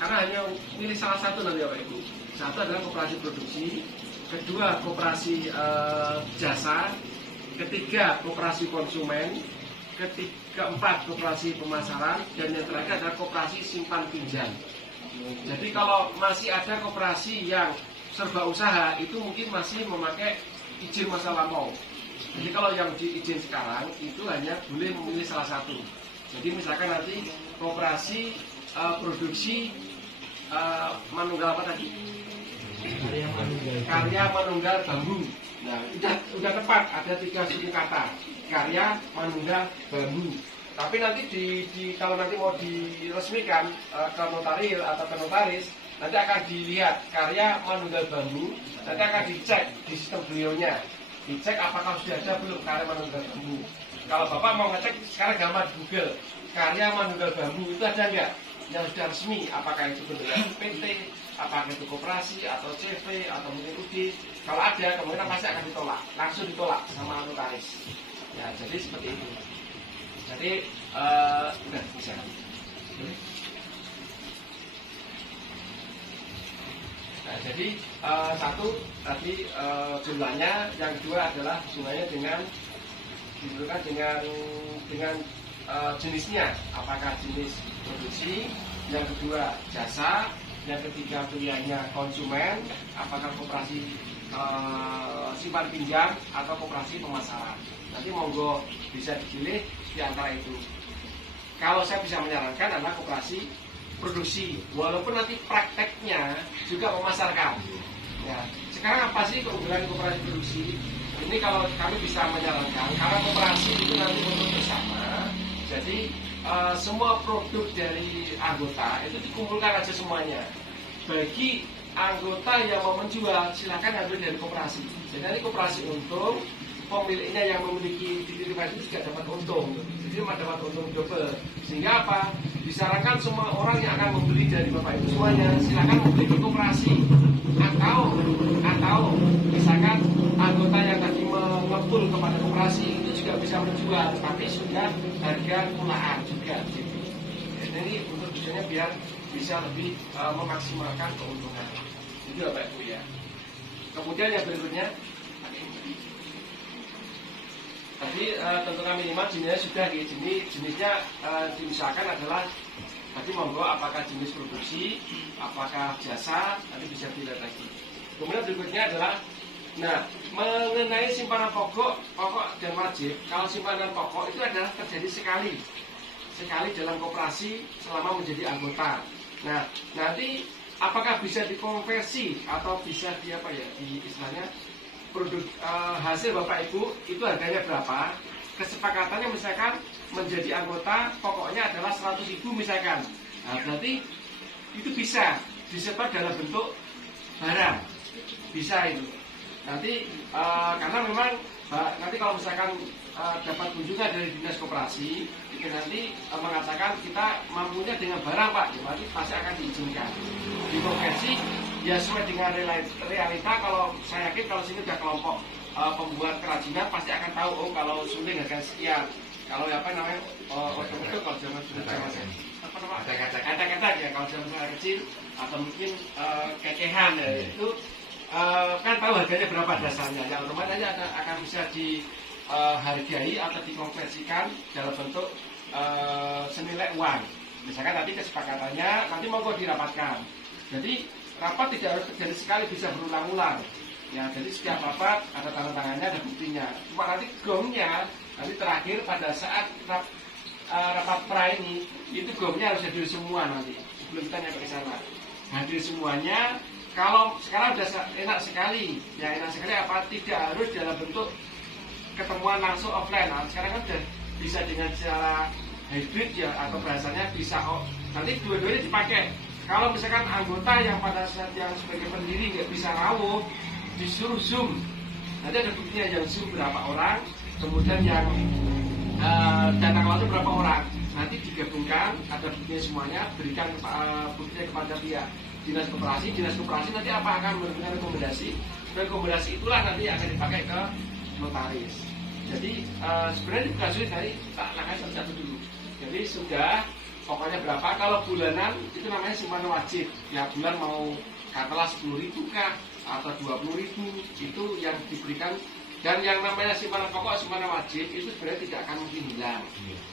karena hanya milih salah satu nanti Bapak Ibu. Satu adalah koperasi produksi, kedua koperasi jasa, ketiga koperasi konsumen, keempat koperasi pemasaran, dan yang terakhir adalah koperasi simpan pinjam. Jadi kalau masih ada koperasi yang serba usaha itu mungkin masih memakai izin masa lampau. Jadi kalau yang diizin sekarang itu hanya boleh memilih salah satu. Jadi misalkan nanti koperasi produksi manunggal apa tadi? Karya manunggal bambu. Nah, udah tepat ada 3 suku kata. Karya manunggal bambu. Tapi nanti kalau nanti mau diresmikan ke notaris atau ke notaris, nanti akan dilihat karya manunggal bambu, nanti akan dicek di sistem beliaunya, dicek apakah sudah ada belum karya manunggal bambu. Kalau Bapak mau ngecek sekarang gampang di Google, karya manunggal bambu itu ada nggak yang sudah resmi, apakah itu bentuknya PT, apakah itu koperasi atau CV atau mungkin UD. Kalau ada, kemungkinan pasti akan ditolak, langsung ditolak sama notaris. Ya, jadi seperti itu. Jadi udah bisa. Nah, jadi satu tadi jumlahnya, yang kedua adalah hubungannya dengan jenisnya, apakah jenis produksi, yang kedua jasa, yang ketiga pilihannya konsumen, apakah koperasi simpan pinjam atau koperasi pemasaran. Nanti monggo bisa dipilih di antara itu. Kalau saya bisa menyarankan adalah koperasi produksi, walaupun nanti prakteknya juga memasarkan. Ya, sekarang apa sih keunggulan koperasi produksi? Ini kalau kami bisa menyarankan, karena koperasi itu nanti untuk bersama, jadi semua produk dari anggota itu dikumpulkan aja semuanya. Bagi anggota yang mau menjual, silakan ambil dari koperasi. Jadi nanti koperasi untung, pemiliknya yang memiliki titipan itu juga dapat untung. Jadi dapat untung double. Sehingga apa? Disarankan semua orang yang akan membeli dari Bapak Ibu semuanya, silakan membeli ke koperasi. Atau misalkan anggota yang tadi mengepul kepada koperasi itu juga bisa menjual, tapi sudah harga kulaan juga. Jadi ini untuk tujuannya biar bisa lebih memaksimalkan keuntungan. Itu Bapak Ibu ya. Kemudian yang berikutnya, tadi tentukan minimal jenisnya sudah, jenisnya dimisalkan adalah tadi monggo apakah jenis produksi, apakah jasa, nanti bisa dilihat lagi. Kemudian berikutnya adalah, nah mengenai simpanan pokok dan wajib. Kalau simpanan pokok itu adalah terjadi sekali dalam koperasi selama menjadi anggota. Nah nanti apakah bisa dikonversi atau bisa di istilahnya produk hasil Bapak Ibu itu harganya berapa? Kesepakatannya misalkan menjadi anggota pokoknya adalah 100.000 misalkan. Nah, berarti itu bisa disetor dalam bentuk barang. Bisa itu. Nanti karena memang nanti kalau misalkan dapat kunjungan dari dinas koperasi, itu nanti mengatakan kita mampunya dengan barang Pak, ya berarti pasti akan diizinkan. Dikonversi ya sesuai dengan realita. Kalau saya yakin kalau sini sudah kelompok pembuat kerajinan pasti akan tahu, oh kalau suling harga sekian, kalau otomotif kalau zaman sudah kata-kata ya, kalau zaman saya kecil atau mungkin kecehan ya, itu kan tahu harganya berapa dasarnya, ya otomatis akan bisa dihargai atau dikonversikan dalam bentuk senilai uang. Misalkan tadi kesepakatannya nanti monggo dirapatkan. Jadi rapat tidak harus terjadi sekali, bisa berulang-ulang. Ya, jadi setiap rapat ada tanda tangannya, ada buktinya. Cuma nanti gongnya nanti terakhir pada saat rapat pra ini, itu gongnya harus hadir semua nanti sebelum kita nyampe ke sana. Hadir semuanya. Kalau sekarang sudah enak sekali, ya enak sekali apa? Tidak harus dalam bentuk ketemuan langsung offline. Nah, sekarang kan sudah bisa dengan cara hybrid ya, atau bahasanya bisa nanti dua-duanya dipakai. Kalau misalkan anggota yang pada saat yang sebagai pendiri nggak bisa rawuh, disuruh Zoom. Nanti ada buktinya yang Zoom berapa orang, kemudian yang datang langsung berapa orang. Nanti digabungkan, ada buktinya semuanya, berikan buktinya kepada pihak dinas koperasi nanti apa akan memberikan rekomendasi itulah nanti akan dipakai ke notaris. Jadi sebenarnya bukan sulit, dari tak lakukan satu dulu. Jadi sudah pokoknya berapa. Kalau bulanan itu namanya simpanan wajib. Ya bulan mau katakanlah 10.000 kah atau 20.000 itu yang diberikan. Dan yang namanya simpanan pokok, simpanan wajib itu sebenarnya tidak akan mungkin hilang.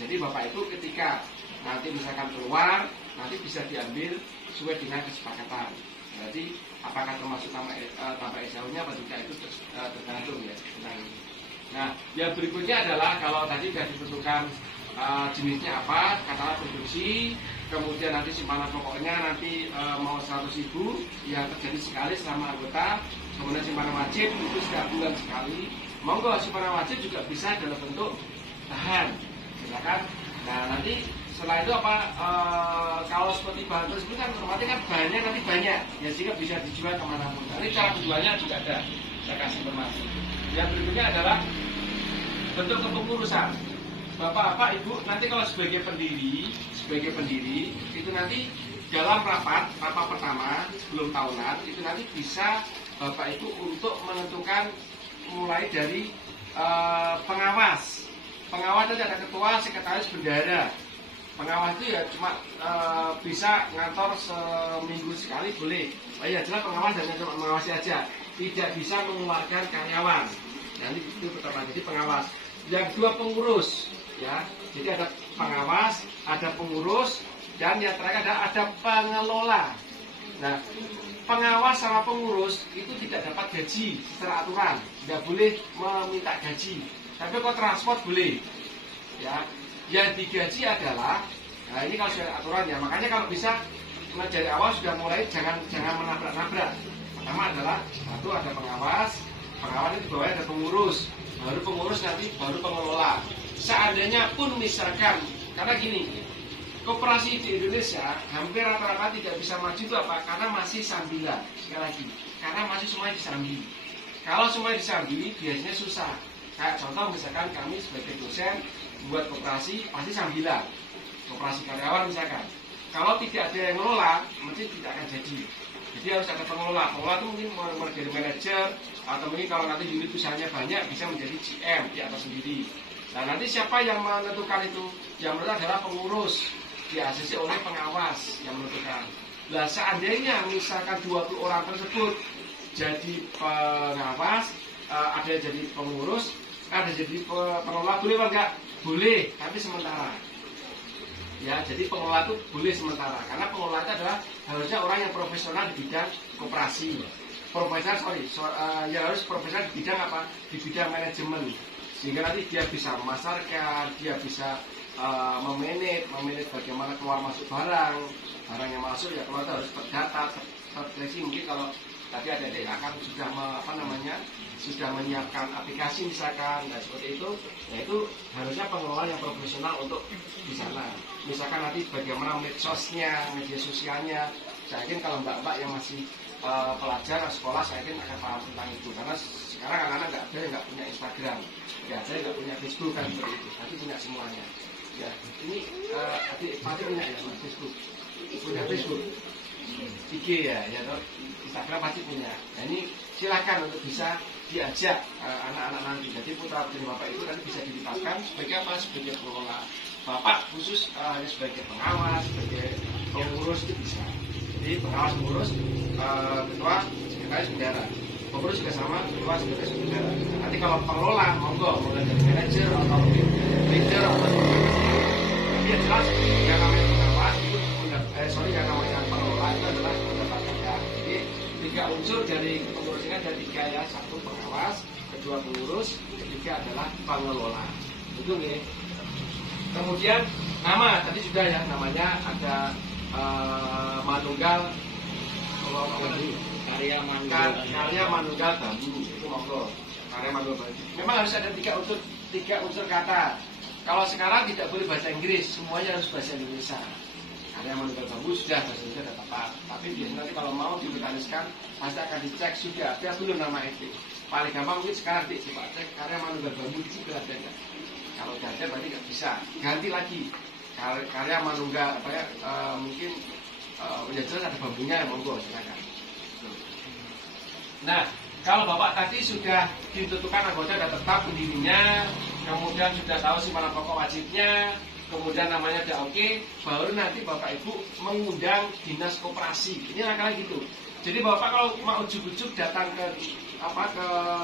Jadi Bapak itu ketika nanti misalkan keluar, nanti bisa diambil sesuai dengan kesepakatan. Jadi apakah termasuk tanpa SHU-nya apa tidak itu tergantung ya. Nah, yang berikutnya adalah kalau tadi sudah ditentukan jenisnya apa, katakanlah produksi, kemudian nanti simpanan pokoknya nanti mau 100.000 yang terjadi sekali selama anggota, kemudian simpanan wajib itu setiap bulan sekali. Monggo simpanan wajib juga bisa dalam bentuk bahan, misalkan. Nah nanti setelah itu apa kalau seperti bahan tersebut kan otomatis kan bahannya nanti banyak, ya sehingga bisa dijual kemanapun. Nanti cara penjualnya juga ada, saya kasih informasi. Yang berikutnya adalah bentuk kepengurusan. Bapak Ibu nanti kalau sebagai pendiri itu nanti dalam rapat pertama sebelum tahunan itu nanti bisa Bapak Ibu untuk menentukan mulai dari pengawas. Pengawas itu ada ketua, sekretaris, bendahara. Pengawas itu ya cuma bisa ngantor seminggu sekali boleh. Oh iya jelas pengawas dan cuma mengawasi aja, tidak bisa mengeluarkan karyawan. Nanti itu pertama jadi pengawas. Yang kedua pengurus. Ya, jadi ada pengawas, ada pengurus, dan yang terakhir ada pengelola. Nah, pengawas sama pengurus itu tidak dapat gaji secara aturan, tidak boleh meminta gaji. Tapi kalau transport boleh. Ya, yang digaji adalah, nah ini kalau sudah aturan ya, makanya kalau bisa dari awal sudah mulai jangan menabrak-nabrak. Pertama adalah satu ada pengawas itu bawahnya ada pengurus, baru pengurus nanti baru pengelola. Seandainya pun misalkan, karena gini, koperasi di Indonesia hampir rata-rata tidak bisa maju itu apa? Karena masih sambilan, sekali lagi, karena masih semuanya disambi. Kalau semuanya disambi, biasanya susah. Kayak contoh misalkan kami sebagai dosen buat koperasi pasti sambilan, koperasi karyawan misalkan. Kalau tidak ada yang ngelola, mungkin tidak akan jadi. Jadi harus ada pengelola. Pengelola itu mungkin menjadi manajer, atau mungkin kalau nanti unit usahanya banyak bisa menjadi GM di atas sendiri. Nah nanti siapa yang menentukan itu? Yang menentukan adalah pengurus, di-ACC oleh pengawas yang menentukan. Nah seandainya misalkan 20 orang tersebut jadi pengawas, ada yang jadi pengurus, ada yang jadi pengelola, boleh apa enggak? Boleh, tapi sementara. Ya, jadi pengelola itu boleh sementara. Karena pengelola itu adalah harusnya orang yang profesional di bidang koperasi. Yang harus profesional di bidang apa? Di bidang manajemen. Sehingga nanti dia bisa memasarkan, dia bisa memanage bagaimana keluar masuk barang yang masuk ya keluar harus terdata, terdeteksi. Mungkin kalau tadi adik-adik akan sudah menyiapkan aplikasi misalkan, dan seperti itu, ya itu harusnya pengelola yang profesional untuk di sana. Misalkan nanti bagaimana medsosnya, media sosialnya. Saya yakin kalau mbak-mbak yang masih pelajar sekolah, saya yakin akan paham tentang itu. Karena sekarang anak-anak nggak ada yang nggak punya Instagram, nggak ada yang nggak punya Facebook kan seperti itu. Tapi punya semuanya. Ya, ini adik punya ya Facebook, punya Facebook, IG ya toh. Instagram pasti punya. Nah ini silakan untuk bisa diajak anak-anak nanti. Jadi putra putri bapak itu nanti bisa dilibatkan sebagai apa? Sebagai pengelola. Bapak khusus hanya sebagai pengawas, sebagai pengurus itu bisa. Jadi pengawas, pengurus, ketua, sekretaris, bendahara. Pengurus juga sama, ketua, sekretaris, bendahara. Nanti kalau pengelola, monggo mulai dari manajer atau leader atau tapi yang jelas yang namanya pengawas itu yang namanya pengelola itu adalah mendapatkan. Jadi 3 unsur dari pengurus ini ada 3 ya, 1 pengawas, kedua pengurus, ketiga adalah pengelola. Itu nih. Kemudian nama tadi sudah ya, namanya ada Manunggal karya Manunggal Bambu itu monggo karya Manunggal Bambu. Memang harus ada 3 unsur kata. Kalau sekarang tidak boleh bahasa Inggris, semuanya harus bahasa Indonesia. Karya Manunggal Bambu sudah bahasa Indonesia sudah tepat. Tapi biasanya nanti kalau mau dimekaniskan pasti akan dicek sudah ada belum nama itu. Paling gampang mungkin sekarang coba cek karya Manunggal Bambu itu sudah ada nggak? Kalau sudah ada berarti nggak bisa. Ganti lagi karya Manunggal mungkin ya jelas ada bambunya ya monggo silakan. Nah kalau bapak tadi sudah ditentukan anggota dan tetap pendirinya, kemudian sudah tahu simpanan pokok wajibnya, kemudian namanya udah oke, baru nanti Bapak Ibu mengundang dinas koperasi. Ini langkah gitu. Jadi Bapak kalau mau ujuk-ujuk datang ke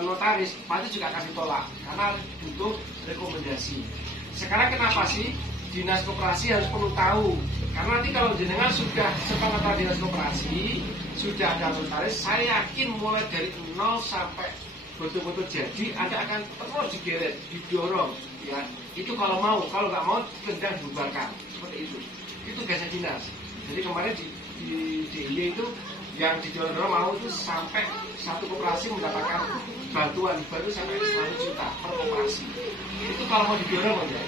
notaris, pasti juga akan ditolak karena butuh rekomendasi. Sekarang kenapa sih dinas koperasi harus perlu tahu? Karena nanti kalau jenengan sudah sepengetahuan dinas koperasi, sudah ada notaris, saya yakin mulai dari 0 sampai betul-betul jadi, Anda akan terus digeret, didorong, ya. Itu kalau mau, kalau nggak mau, tendang dibubarkan, seperti itu. Itu tugasnya dinas. Jadi kemarin di DIY itu yang didorong mau itu sampai satu koperasi mendapatkan bantuan baru sampai 100 juta per koperasi. Itu kalau mau didorong, ya.